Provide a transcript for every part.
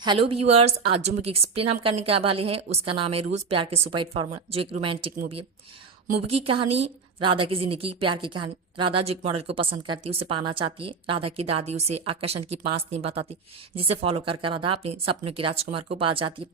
Hello viewers, आज जो movie explain हम करने का वाले हैं उसका नाम है रूज प्यार के सुपरहिट फॉर्मूला, जो एक रोमांटिक मूवी है। मूवी की कहानी राधा की जिंदगी प्यार की कहानी। राधा जो एक मॉडल को पसंद करती है, उसे पाना चाहती है। राधा की दादी उसे आकर्षण की 5 नियम बताती, जिसे फॉलो कर राधा अपने सपनों के राजकुमार को पा जाती है।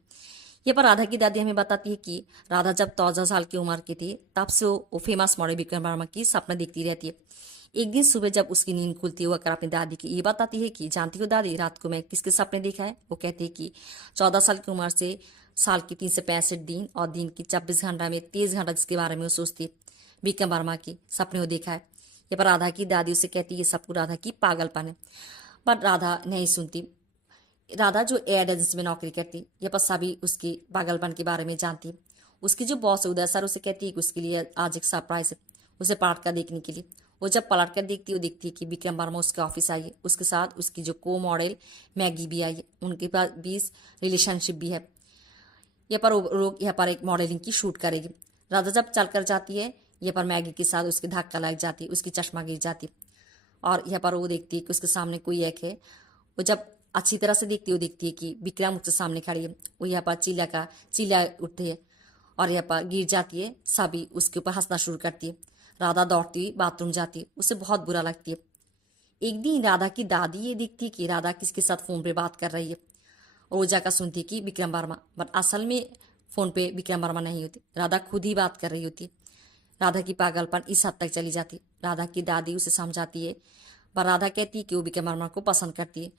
ये पर राधा की दादी हमें बताती है कि राधा जब 14 साल की उम्र की थी, तब से वो फेमस मॉडल विक्रम वर्मा की सपना देखती रहती है। एक दिन सुबह जब उसकी नींद खुलती है, वो कर अपनी दादी की ये बताती है कि जानती हो दादी, रात को मैं किसके सपने देखा है। वो कहती है कि 14 साल की उम्र से साल की 365 दिन और दिन की 24 घंटा में 23 घंटा जिसके बारे में वो सोचती है, विक्रम वर्मा की सपने वो देखा है। ये पर राधा की दादी उसे कहती है ये सब राधा की पागलपन है। पर राधा नहीं सुनती। राधा जो एयर एजेंसी में नौकरी करती, ये पर सभी उसकी पागलपन के बारे में जानती। उसकी जो बॉस है उदय सर उसे कहती है कि उसके लिए आज एक सरप्राइज है, उसे पलट कर देखने के लिए। वो जब पलट कर देखती है, वो देखती है कि विक्रम वर्मा उसके ऑफिस आई है। उसके साथ उसकी जो को मॉडल मैगी भी आई है, उनके पास 20 रिलेशनशिप भी है। यहाँ पर वो लोग यहाँ पर एक मॉडलिंग की शूट करेगी। राधा जब चल कर जाती है, यहाँ पर मैगी के साथ उसकी धक्का लग जाती है, उसकी चश्मा गिर जाती है। और यहाँ पर वो देखती है कि उसके सामने कोई एक है। वो जब अच्छी तरह से देखती है, वो देखती है कि विक्रम उसके सामने खड़ी है। वो यहाँ पर चिल्ला उठती है और यहाँ पर गिर जाती है। सभी उसके ऊपर हंसना शुरू करती है। राधा दौड़ती हुई बाथरूम जाती है, उसे बहुत बुरा लगती है। एक दिन राधा की दादी ये देखती है कि राधा किसके साथ फोन पे बात कर रही है। और वो जाकर सुनती कि विक्रम वर्मा, बट असल में फोन पे विक्रम वर्मा नहीं होती, राधा खुद ही बात कर रही होती। राधा की पागलपन इस हद तक चली जाती। राधा की दादी उसे समझाती है, पर राधा कहती है कि वो विक्रम वर्मा को पसंद करती है।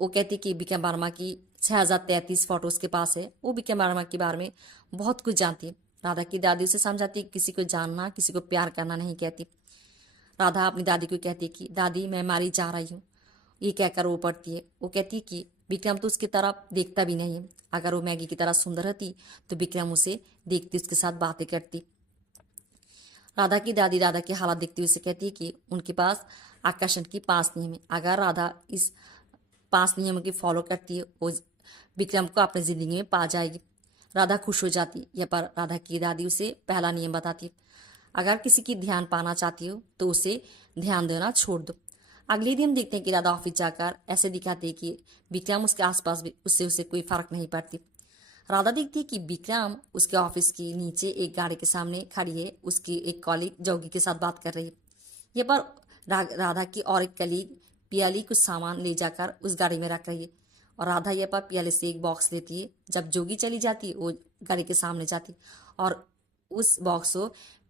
वो कहती है कि विक्रम वर्मा की 6033 फोटोज के पास है। वो विक्रम वर्मा के बारे में बहुत कुछ जानती है। राधा की दादी उसे समझाती है कि किसी को जानना, किसी को प्यार करना नहीं कहती। राधा अपनी दादी को कहती है कि दादी मैं मारी जा रही हूँ। ये कहकर वो पड़ती है। वो कहती है कि विक्रम तो उसकी तरफ देखता भी नहीं है। अगर वो मैगी की तरह सुंदर रहती तो विक्रम उसे देखती, उसके साथ बातें करती। राधा की दादी राधा की हालत देखते हुए उसे कहती है कि उनके पास आकर्षण की 5 नियम है। अगर राधा इस 5 नियमों की फॉलो करती है, वो विक्रम को अपनी जिंदगी में पा जाएगी। राधा खुश हो जाती है। यह पर राधा की दादी उसे पहला नियम बताती है, अगर किसी की ध्यान पाना चाहती हो तो उसे ध्यान देना छोड़ दो। अगले दिन हम देखते हैं कि राधा ऑफिस जाकर ऐसे दिखाती है कि विक्रम उसके आसपास भी उससे उसे कोई फर्क नहीं पड़ती। राधा देखती है कि विक्रम उसके ऑफिस के नीचे एक गाड़ी के सामने खड़ी है। उसकी एक कॉलीग जॉगी के साथ बात कर रही है। ये पर राधा की और एक कलीग पियाली कुछ सामान ले जाकर उस गाड़ी में रख रही है। और राधा ये पर पियाली से एक बॉक्स लेती है। जब जोगी चली जाती है, वो गाड़ी के सामने जाती और उस बॉक्स को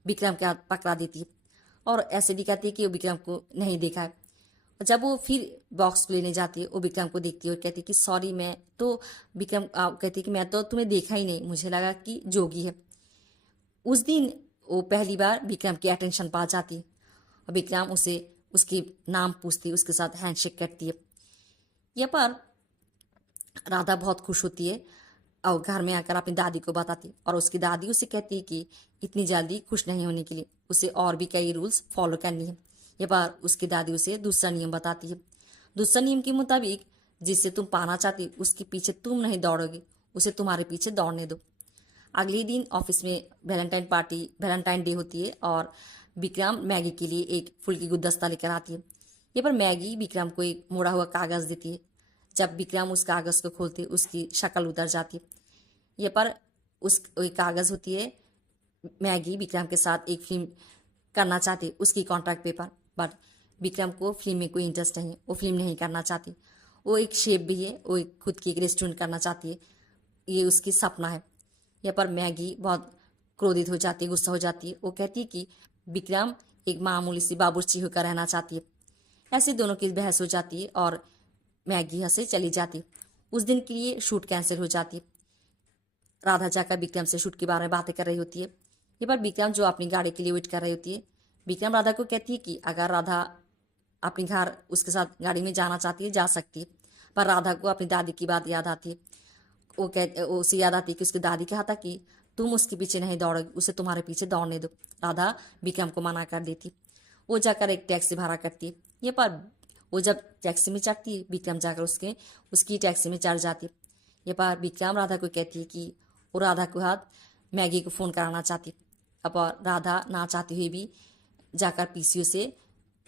विक्रम के हाथ पकड़ा देती है और ऐसे दिखाती है कि वो विक्रम को नहीं देखा है। जब वो फिर बॉक्स लेने जाती है, वो विक्रम को देखती है और कहती है कि सॉरी, मैं तो विक्रम कहती है कि मैं तो तुम्हें देखा ही नहीं, मुझे लगा कि जोगी है। उस दिन वो पहली बार विक्रम की अटेंशन पा जाती है और विक्रम उसे उसकी नाम पूछती है, उसके साथ हैंडशेक करती है। यहाँ पर राधा बहुत खुश होती है और घर में आकर अपनी दादी को बताती है। और उसकी दादी उसे कहती है कि इतनी जल्दी खुश नहीं होने के लिए उसे और भी कई रूल्स फॉलो करनी है। ये बार उसकी दादी उसे दूसरा नियम बताती है। दूसरा नियम के मुताबिक जिसे तुम पाना चाहती उसके पीछे तुम नहीं दौड़ोगे, उसे तुम्हारे पीछे दौड़ने दो। अगले दिन ऑफिस में वैलेंटाइन डे होती है और विक्रम मैगी के लिए एक फूल की गुलदस्ता लेकर आती है। ये पर मैगी विक्रम को एक मोड़ा हुआ कागज देती है। जब विक्रम उस कागज को खोलती है, उसकी शक्ल उतर जाती है। ये पर उस एक कागज होती है। मैगी विक्रम के साथ एक फिल्म करना चाहती है, उसकी कॉन्ट्रैक्ट पेपर। बट विक्रम को फिल्म में कोई इंटरेस्ट नहीं है, वो फिल्म नहीं करना चाहती। वो एक शेफ भी है, वो एक खुद की एक रेस्टोरेंट करना चाहती है, ये उसकी सपना है। यहाँ पर मैगी बहुत क्रोधित हो जाती है, गुस्सा हो जाती है। वो कहती है कि विक्रम एक मामूली सी बाबूर्ची होकर रहना चाहती है। ऐसे दोनों की बहस हो जाती है और मैगी यहाँ से चली जाती है। उस दिन के लिए शूट कैंसिल हो जाती है। राधा जाकर विक्रम से शूट के बारे में बातें कर रही होती है। ये पर विक्रम जो अपनी गाड़ी के लिए वेट कर रही होती है, विक्रम राधा को कहती है कि अगर राधा अपने घर उसके साथ गाड़ी में जाना चाहती है जा सकती है। पर राधा को अपनी दादी की बात याद आती है। उसे याद आती है कि उसकी दादी कहा था कि तुम उसके पीछे नहीं दौड़ोगे, उसे तुम्हारे पीछे दौड़ने दो। राधा विक्रम को मना कर देती। वो जाकर एक टैक्सी भाड़ा करती है। ये पर वो जब टैक्सी में चढ़ती है, विक्रम जाकर उसकी टैक्सी में चढ़ जाती है। ये पर विक्रम राधा को कहती है कि वो राधा को हाथ मैगी को फ़ोन कराना चाहती। अब राधा ना चाहती हुई भी जाकर पीसीओ से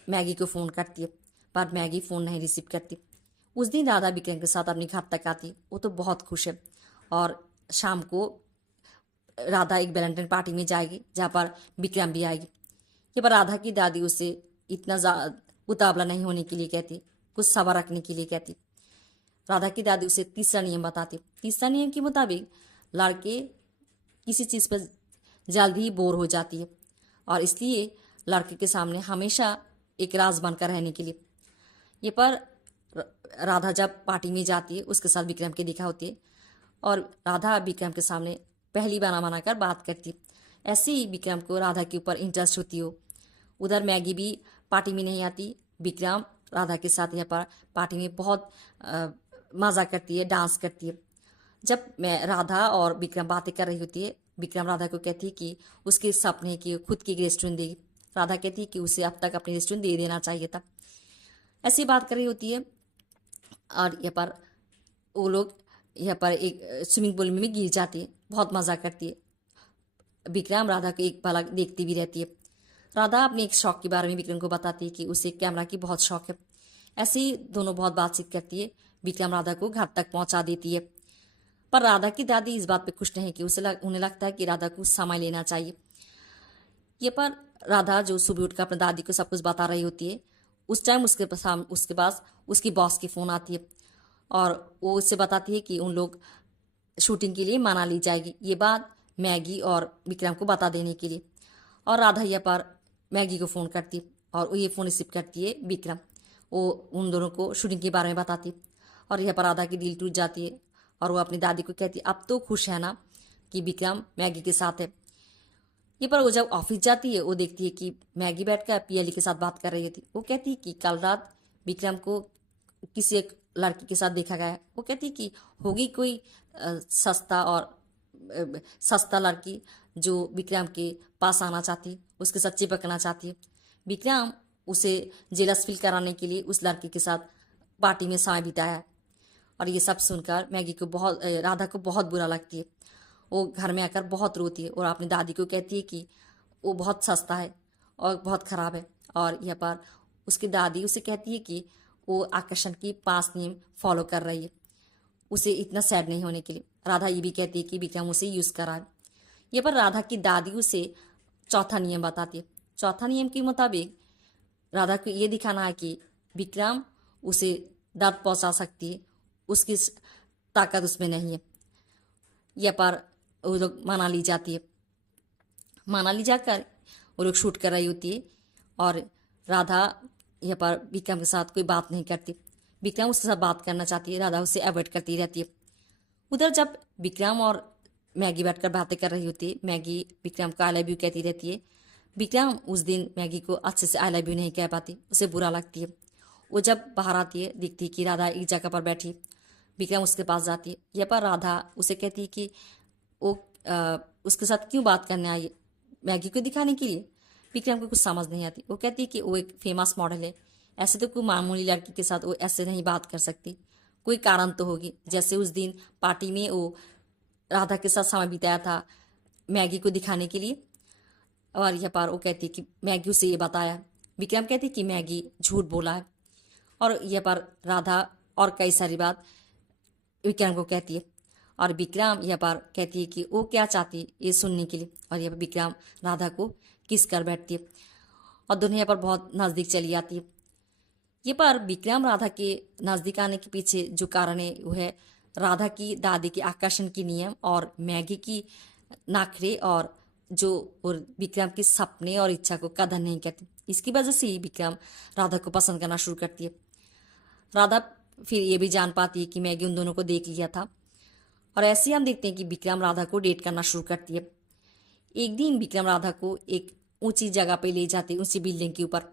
मैगी को फ़ोन करती है, पर मैगी फ़ोन नहीं रिसीव करती। उस दिन राधा विक्रम के साथ अपने घर तक आती। वो तो बहुत खुश है और शाम को राधा एक वैलेंटाइन पार्टी में जाएगी जहाँ पर विक्रम भी आएगी। ये पर राधा की दादी उसे इतना उतावला नहीं होने के लिए कहती, कुछ सब्र रखने के लिए कहती। राधा की दादी उसे तीसरा नियम बताती। तीसरा नियम के मुताबिक लड़के किसी चीज़ पर जल्दी ही बोर हो जाती है और इसलिए लड़के के सामने हमेशा एक राज बनकर रहने के लिए। ये पर राधा जब पार्टी में जाती है उसके साथ विक्रम की दिखा होती है और राधा विक्रम के सामने पहली बार मना कर बात करती है। ऐसे ही विक्रम को राधा के ऊपर इंटरेस्ट होती हो। उधर मैगी भी पार्टी में नहीं आती। विक्रम राधा के साथ यहाँ पर पार्टी में बहुत मज़ा करती है, डांस करती है। जब मैं राधा और विक्रम बातें कर रही होती है, विक्रम राधा को कहती है कि उसके सपने की खुद की एक रेस्टोरेंट देगी। राधा कहती है कि उसे अब तक अपनी रेस्टोरेंट दे देना चाहिए था। ऐसी बात कर रही होती है और यहाँ पर वो लोग यहाँ पर एक स्विमिंग पूल में गिर जाती है, बहुत मज़ा करती है। विक्रम राधा को एक पलक देखती भी रहती है। राधा अपने एक शौक के बारे में विक्रम को बताती है कि उसे कैमरा की बहुत शौक है। ऐसे ही दोनों बहुत बातचीत करती है। विक्रम राधा को घर तक पहुंचा देती है। पर राधा की दादी इस बात पे खुश नहीं कि उन्हें लगता है कि राधा को समय लेना चाहिए। ये पर राधा जो सुबह उठकर अपने दादी को सब कुछ बता रही होती है, उस टाइम उसके पास उसकी बॉस की फ़ोन आती है और वो उससे बताती है कि उन लोग शूटिंग के लिए मनाली जाएगी। ये बात मैगी और विक्रम को बता देने के लिए। और राधा यहाँ पर मैगी को फ़ोन करती और वो ये फ़ोन रिसीव करती है विक्रम। वो उन दोनों को शूटिंग के बारे में बताती और यहाँ पर राधा की दिल टूट जाती है और वो अपनी दादी को कहती अब तो खुश है ना कि विक्रम मैगी के साथ है। ये पर वो जब ऑफिस जाती है वो देखती है कि मैगी बैठकर पीएलई के साथ बात कर रही थी। वो कहती है कि कल रात विक्रम को किसी एक लड़की के साथ देखा गया है। वो कहती है कि होगी कोई सस्ता लड़की जो विक्रम के पास आना चाहती, उसके साथ चिपकना चाहती है। विक्रम उसे जेलस फील कराने के लिए उस लड़की के साथ पार्टी में समय बिताया। और ये सब सुनकर राधा को बहुत बुरा लगती है। वो घर में आकर बहुत रोती है और अपनी दादी को कहती है कि वो बहुत सस्ता है और बहुत ख़राब है। और यहाँ पर उसकी दादी उसे कहती है कि वो आकर्षण की 5 नियम फॉलो कर रही है, उसे इतना सैड नहीं होने के लिए। राधा ये भी कहती है कि विक्रम उसे यूज़ करा है। ये पर राधा की दादी उसे चौथा नियम बताती है। चौथा नियम के मुताबिक राधा को ये दिखाना है कि विक्रम उसे दर्द पहुंचा सकती है, उसकी ताकत उसमें नहीं है। यह पर वो लोग मनाली जाती है। मनाली जाकर वो लोग शूट कर रही होती है और राधा यहाँ पर विक्रम के साथ कोई बात नहीं करती। विक्रम उसके साथ बात करना चाहती है, राधा उसे अवॉइड करती रहती है। उधर जब विक्रम और मैगी बैठकर बातें कर रही होती है, मैगी विक्रम को आई लव यू कहती रहती है। विक्रम उस दिन मैगी को अच्छे से आई लव यू नहीं कह पाती, उसे बुरा लगती है। वो जब बाहर आती है दिखती है कि राधा एक जगह पर बैठी। विक्रम उसके पास जाती है। यह पर राधा उसे कहती है कि वो उसके साथ क्यों बात करने आई है, मैगी को दिखाने के लिए। विक्रम को कुछ समझ नहीं आती। वो कहती है कि वो एक फेमस मॉडल है, ऐसे तो कोई मामूली लड़की के साथ वो ऐसे नहीं बात कर सकती, कोई कारण तो होगी। जैसे उस दिन पार्टी में वो राधा के साथ समय बिताया था मैगी को दिखाने के लिए। और यह पर वो कहती है कि मैगी उसे ये बताया। विक्रम कहती है कि मैगी झूठ बोला है। और यह पर राधा और कई सारी बात विक्रम को कहती है और विक्रम यह पर कहती है कि वो क्या चाहती है ये सुनने के लिए। और यह पर विक्रम राधा को किस कर बैठती है और दोनों यहाँ पर बहुत नज़दीक चली आती है। ये पर विक्रम राधा के नज़दीक आने के पीछे जो कारण है वो है राधा की दादी के आकर्षण की नियम और मैगी की नाखरे और जो और विक्रम के सपने और इच्छा को कदर नहीं करती। इसकी वजह से ही विक्रम राधा को पसंद करना शुरू करती है। राधा फिर ये भी जान पाती है कि मैगी उन दोनों को देख लिया था और ऐसे ही हम देखते हैं कि विक्रम राधा को डेट करना शुरू करती है। एक दिन विक्रम राधा को एक ऊंची जगह पे ले जाते, ऊंची बिल्डिंग के ऊपर।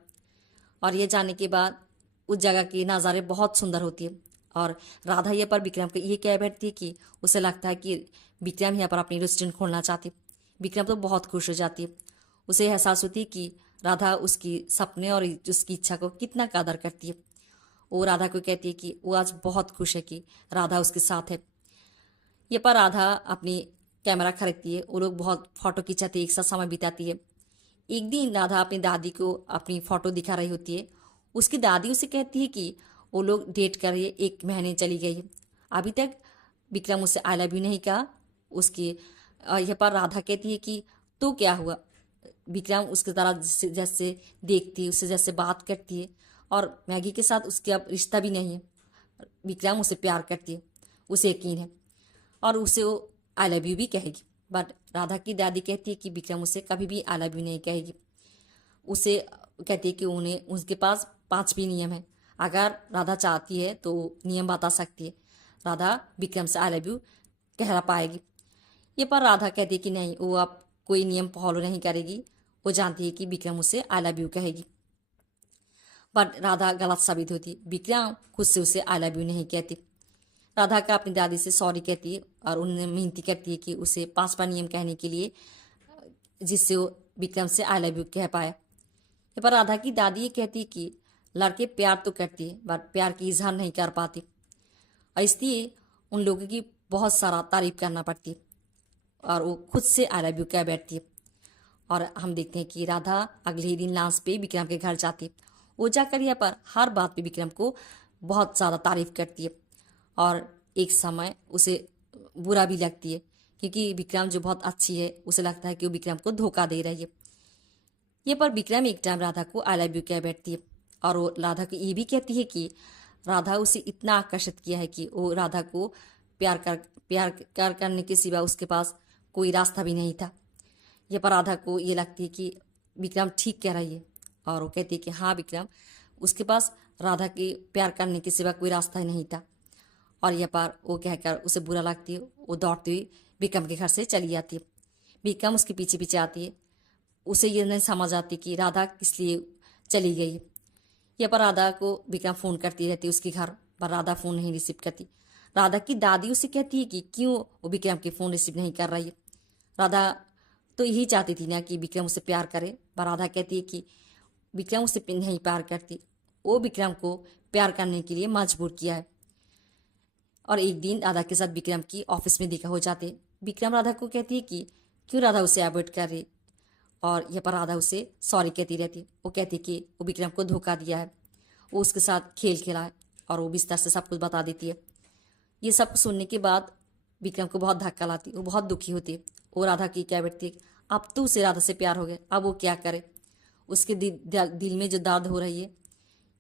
और ये जाने के बाद उस जगह के नज़ारे बहुत सुंदर होती है और राधा ये पर विक्रम को ये कह बैठती है कि उसे लगता है कि विक्रम यहाँ पर अपनी रेस्टोरेंट खोलना चाहती। विक्रम तो बहुत खुश हो जाती है। उसे एहसास होती है कि राधा उसकी सपने और उसकी इच्छा को कितना कदर करती है। वो राधा को कहती है कि वो आज बहुत खुश है कि राधा उसके साथ है। ये पर राधा अपनी कैमरा खरीदती है। वो लोग बहुत फ़ोटो खिंचाते हैं, एक साथ समय बिताती है। एक दिन राधा अपनी दादी को अपनी फ़ोटो दिखा रही होती है। उसकी दादी उसे कहती है कि वो लोग डेट कर रही है, 1 महीने चली गई है, अभी तक विक्रम उससे आई लव यू नहीं कहा। उसकी यहाँ पर राधा कहती है कि तो क्या हुआ, विक्रम उसकी तरह जैसे देखती है, उससे जैसे बात करती है, और मैगी के साथ उसके अब रिश्ता भी नहीं है। विक्रम उसे प्यार करती है, उसे यकीन है, और उसे वो आई लव यू भी कहेगी। बट राधा की दादी कहती है कि विक्रम उसे कभी भी आई लव यू नहीं कहेगी। उसे कहती है कि उन्हें उसके पास 5 भी नियम है, अगर राधा चाहती है तो नियम बता सकती है, राधा विक्रम से आई लव यू कह पाएगी। ये पर राधा कहती है कि नहीं, वो अब कोई नियम फॉलो नहीं करेगी, वो जानती है कि विक्रम उसे आई लव यू कहेगी। बट राधा गलत साबित होती है, विक्रम खुद से उसे आई लव यू नहीं कहती। राधा का अपनी दादी से सॉरी कहती है और उन्हें मिनती करती है कि उसे 5 नियम कहने के लिए, जिससे वो विक्रम से आई लव यू कह पाए। पर राधा की दादी ये कहती है कि लड़के प्यार तो करती है बट प्यार की इजहार नहीं कर पाती, और इसलिए उन लोगों की बहुत सारा तारीफ करना पड़ती है, और वो खुद से आई लव यू कह बैठती है। और हम देखते हैं कि राधा अगले ही दिन लास्ट पे विक्रम के घर जाती है। वो जाकर यहाँ पर हर बात पे विक्रम को बहुत ज़्यादा तारीफ करती है, और एक समय उसे बुरा भी लगती है, क्योंकि विक्रम जो बहुत अच्छी है, उसे लगता है कि वो विक्रम को धोखा दे रही है। ये पर विक्रम एक टाइम राधा को आई लव यू कह बैठती है, और वो राधा को ये भी कहती है कि राधा उसे इतना आकर्षित किया है कि वो राधा को प्यार करने के सिवा उसके पास कोई रास्ता भी नहीं था। ये पर राधा को ये लगती है कि विक्रम ठीक कह रही है, और वो कहती है कि हाँ विक्रम, उसके पास राधा के प्यार करने के सिवा कोई रास्ता ही नहीं था। और यह पर वो कहकर उसे बुरा लगती है, वो दौड़ती हुई विक्रम के घर से चली जाती है। विक्रम उसके पीछे पीछे आती है, उसे ये नहीं समझ आती कि राधा किस लिए चली गई है। यह पर राधा को विक्रम फ़ोन करती रहती है उसके घर पर, राधा फ़ोन नहीं रिसीव करती। राधा की दादी उसे कहती है कि क्यों वो विक्रम के फ़ोन रिसीव नहीं कर रही है। राधा तो यही चाहती थी ना कि विक्रम उसे प्यार करे, पर राधा कहती है कि विक्रम उसे नहीं प्यार करती, वो विक्रम को प्यार करने के लिए मजबूर किया है। और एक दिन राधा के साथ विक्रम की ऑफिस में देखा हो जाते। विक्रम राधा को कहती है कि क्यों राधा उसे अवॉइड कर रही, और यह पर राधा उसे सॉरी कहती रहती। वो कहती कि वो विक्रम को धोखा दिया है, वो उसके साथ खेल खेला है, और वो विस्तार से सब कुछ बता देती है। ये सब सुनने के बाद विक्रम को बहुत धक्का लाती, वो बहुत दुखी होती है। वो राधा की क्या बैठती है, अब तो उसे राधा से प्यार हो गया, अब वो क्या करे, उसके दिल में जो दर्द हो रही है।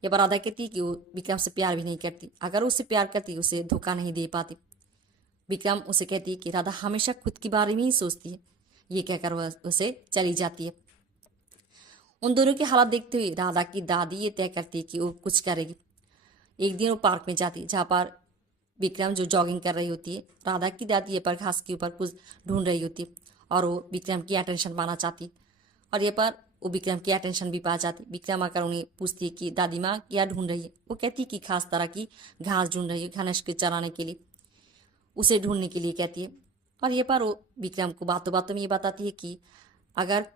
ये पर राधा कहती है कि वो विक्रम से प्यार भी नहीं करती, अगर उसे प्यार करती उसे धोखा नहीं दे पाती। विक्रम उसे कहती है कि राधा हमेशा खुद के बारे में ही सोचती है। ये कहकर वह उसे चली जाती है। उन दोनों की हालत देखते हुए राधा की दादी ये तय करती है कि वो कुछ करेगी। एक दिन वो पार्क में जाती है, जहाँ पर विक्रम जो जॉगिंग कर रही होती है। राधा की दादी ये पर घास के ऊपर कुछ ढूंढ रही होती है, और वो विक्रम की अटेंशन पाना चाहती है, और ये पर वो विक्रम की अटेंशन भी पा जाती। विक्रम आकर उन्हें पूछती है कि दादी माँ क्या ढूंढ रही है। वो कहती है कि खास तरह की घास ढूंढ रही है, घास के चराने के लिए, उसे ढूंढने के लिए कहती है। और ये पर वो विक्रम को बातों बातों में ये बताती है कि अगर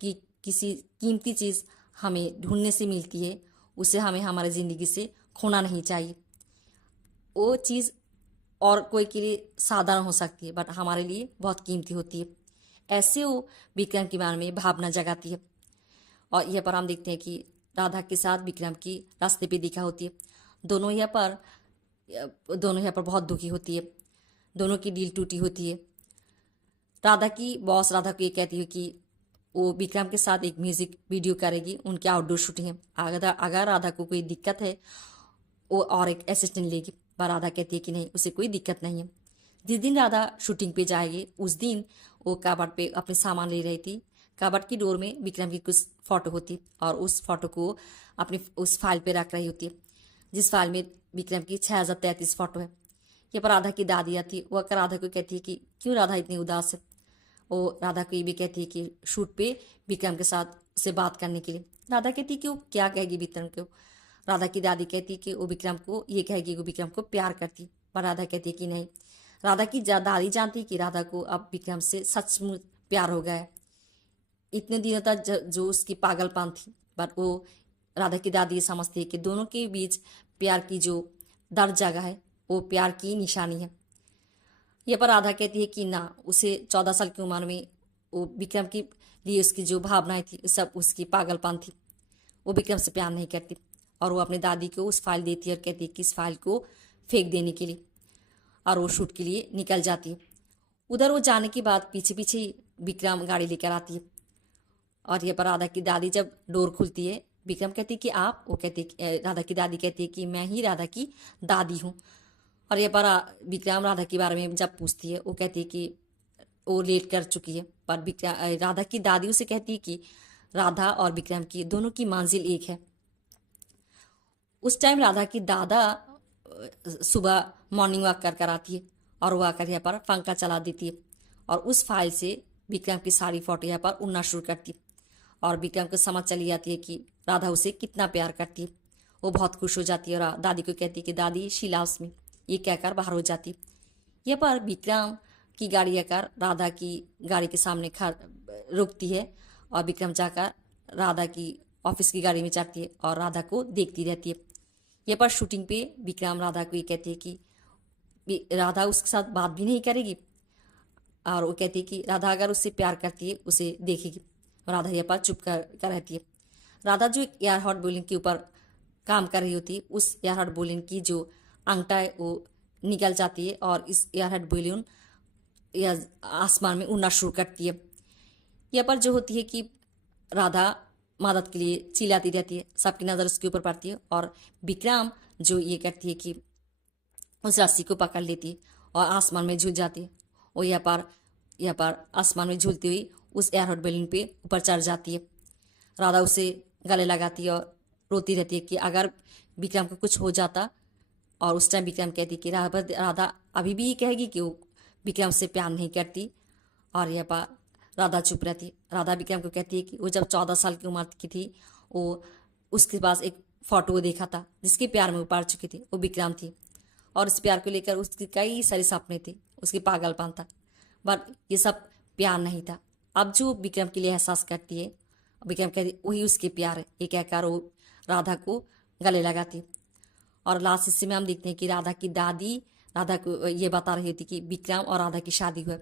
किसी कीमती चीज़ हमें ढूंढने से मिलती है, उसे हमें हमारी ज़िंदगी से खोना नहीं चाहिए। वो चीज़ और कोई के लिए साधारण हो सकती है, बट हमारे लिए बहुत कीमती होती है। ऐसे वो विक्रम के मन में भावना जगाती है। और यह पर हम देखते हैं कि राधा के साथ विक्रम की रास्ते पे दिखा होती है। दोनों यहाँ पर बहुत दुखी होती है, दोनों की दिल टूटी होती है। राधा की बॉस राधा को ये कहती है कि वो विक्रम के साथ एक म्यूजिक वीडियो करेगी, उनकी आउटडोर शूटिंग है। अगर राधा को कोई दिक्कत है वो और एक असिस्टेंट लेगी, पर राधा कहती है कि नहीं, उसे कोई दिक्कत नहीं है। जिस दिन राधा शूटिंग पे जाएगी उस दिन वो कबर्ड पे अपने सामान ले रही थी। कबर्ड की डोर में विक्रम की कुछ फ़ोटो होती, और उस फोटो को अपनी उस फाइल पे रख रही होती है, जिस फाइल में विक्रम की 6033 फ़ोटो है। ये पर राधा की दादी आती, वो आकर राधा को कहती है कि क्यों राधा इतनी उदास है। वो राधा को ये भी कहती है कि शूट पे विक्रम के साथ से बात करने के लिए। राधा कहती है कि वो क्या कहेगी विक्रम को। राधा की दादी कहती है कि वो विक्रम को ये कहेगी, वो विक्रम को प्यार करती, पर राधा कहती है कि नहीं। राधा की दादी जानती है कि राधा को अब विक्रम से सचमुच प्यार हो गया है। इतने दिनों तक जो उसकी पागलपन थी, बट वो राधा की दादी समझती है कि दोनों के बीच प्यार की जो दर्द जगह है वो प्यार की निशानी है। ये पर राधा कहती है कि ना, उसे 14 साल की उम्र में वो विक्रम के लिए उसकी जो भावनाएं थी सब उसकी पागलपन थी, वो विक्रम से प्यार नहीं करती। और वो अपनी दादी को उस फाइल देती है और कहती है कि इस फाइल को फेंक देने के लिए, और वो शूट के लिए निकल जाती है। उधर वो जाने के बाद पीछे पीछे विक्रम गाड़ी लेकर आती है, और ये पर राधा की दादी जब डोर खुलती है, विक्रम कहती है कि आप, वो कहती है, राधा की दादी कहती है कि मैं ही राधा की दादी हूँ। और ये पर विक्रम राधा के बारे में जब पूछती है, वो कहती है कि वो लेट कर चुकी है, पर विक्रम राधा की दादी उसे कहती है कि राधा और विक्रम की दोनों की मंजिल एक है। उस टाइम राधा की दादा सुबह मॉर्निंग वॉक कर कर आती है, और वो आकर यहाँ पर पंखा चला देती है, और उस फाइल से विक्रम की सारी फोटो यहाँ पर उड़ना शुरू करती है, और विक्रम को समझ चली जाती है कि राधा उसे कितना प्यार करती है। वो बहुत खुश हो जाती है और दादी को कहती है कि दादी शीला उसमें, ये कहकर बाहर हो जाती है। यहाँ पर विक्रम की गाड़ी आकर राधा की गाड़ी के सामने रुकती है, और विक्रम जाकर राधा की ऑफिस की गाड़ी में चढ़ती है और राधा को देखती रहती है। यहाँ पर शूटिंग पे विक्रम राधा को ये कहती है कि राधा उसके साथ बात भी नहीं करेगी, और वो कहती है कि राधा अगर उससे प्यार करती है उसे देखेगी। राधा यहाँ पर चुप कर रहती है। राधा जो एक एयर हॉट बलून के ऊपर काम कर रही होती है, उस एयर हॉट बलून की जो अंगटा है वो निकल जाती है, और इस एयर हॉट बलून या आसमान में उड़ना शुरू करती है। यहाँ पर जो होती है कि राधा मदद के लिए चिल्लाती रहती है, सबकी नज़र उसके ऊपर पड़ती है, और विक्रम जो ये करती है कि उस रस्सी को पकड़ लेती है और आसमान में झूल जाती है। और यहाँ पर आसमान में झूलती हुई उस एयर हॉट बलून पे ऊपर चढ़ जाती है। राधा उसे गले लगाती है और रोती रहती है कि अगर विक्रम को कुछ हो जाता, और उस टाइम विक्रम कहती कि राधा अभी भी ये कहेगी कि वो विक्रम से प्यार नहीं करती, और यहाँ पर राधा चुप रहती है। राधा विक्रम को कहती है कि वो जब 14 साल की उम्र की थी, वो उसके पास एक फ़ोटो देखा था जिसके प्यार में वो पड़ चुकी थी, वो विक्रम थी, और उस प्यार को लेकर उसके कई सारे सपने थे, उसकी पागलपन था, बट ये सब प्यार नहीं था। अब जो विक्रम के लिए एहसास करती है, विक्रम कहती वही उसके प्यार है, ये कहकर वो राधा को गले लगाती है। और लास्ट हिस्से में हम देखते हैं कि राधा की दादी राधा को ये बता रही थी कि विक्रम और राधा की शादी हुई।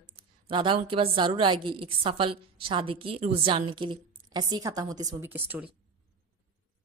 राधा उनके पास ज़रूर आएगी एक सफल शादी की रूज जानने के लिए। ऐसे ही ख़त्म होती इस मूवी की स्टोरी।